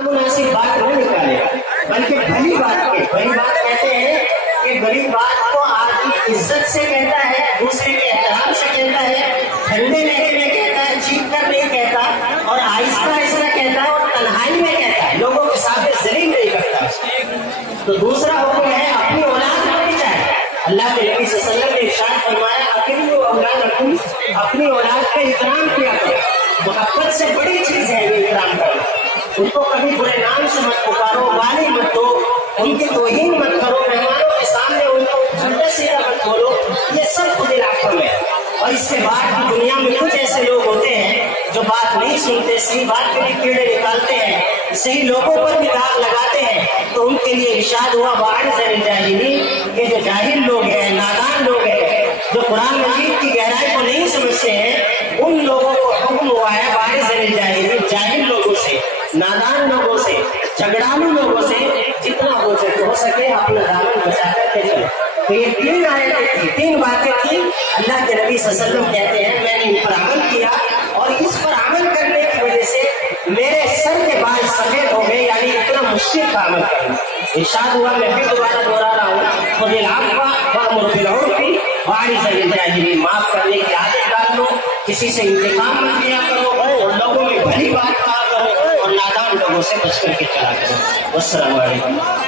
مناسب بات نہ نکالے بلکہ بھلی بات کہتے ہیں کہ بڑی بات کو آدمی عزت سے کہتا ہے، دوسرے کے احترام سے کہتا ہے، ٹھنڈے لہجے میں کہتا ہے، چیخ کر نہیں کہتا، اور آہستہ آہستہ کہتا ہے، اور تنہائی میں کہتا ہے، لوگوں کے سامنے ذلیل نہیں کرتا۔ تو دوسرا حکم ہے اپنی اولاد کو بھی چاہے، اللہ کے نبی صلی اللہ علیہ وسلم نے ارشاد فرمایا اکرموا اولادکم، اپنی اولاد کا احترام کیا کرو، محبت سے بڑی چیز ہے یہ احترام کرنا۔ ان کو کبھی برے نام سے مت پکارو، گالی مت دو، ان کی توہین مت کرو، مہمانوں کے سامنے ان کو الٹا سیدھا مت بولو، یہ سب خود الاحکام ہے۔ اور اس کے بعد بھی دنیا میں کچھ ایسے لوگ ہوتے ہیں جو بات نہیں سنتے، صحیح بات کے لیے کیڑے نکالتے ہیں، صحیح لوگوں پر بھی داغ لگاتے ہیں، تو ان کے لیے ارشاد ہوا باعث الجاہلین، کہ جو جاہل لوگ ہیں، نادان لوگ ہیں، جو قرآن مجید کی گہرائی کو نہیں سمجھتے ہیں، ان لوگوں کو حکم ہوا ہے باعث الجاہلین، جاہل لوگوں سے، نادان لوگوں سے، جھگڑالو لوگوں سے جتنا ہو سکے اپنا دامن بچا کر کے چلے۔ تو یہ تین آیتیں تھی، تین باتیں تھیں، اللہ کے نبی صلی اللہ علیہ وسلم کہتے ہیں میں نے ان پر عمل کیا، اور اس پر عمل کرنے کی وجہ سے میرے سر کے بال سفید ہو گئے، یعنی اتنا مشکل کا عمل کرنا۔ ارشاد ہوا، میں پھر دوبارہ دوہرا رہا ہوں، خذ العفو وامر بالعرف واعرض عن الجاہلین، معاف کرنے کی عادت ڈال لو، کسی سے انتقام مت لیا کرو، اور لوگوں میں بھلی بات کہا کرو، اور نادان لوگوں سے بچ کر کے چلا کرو۔ والسلام علیکم۔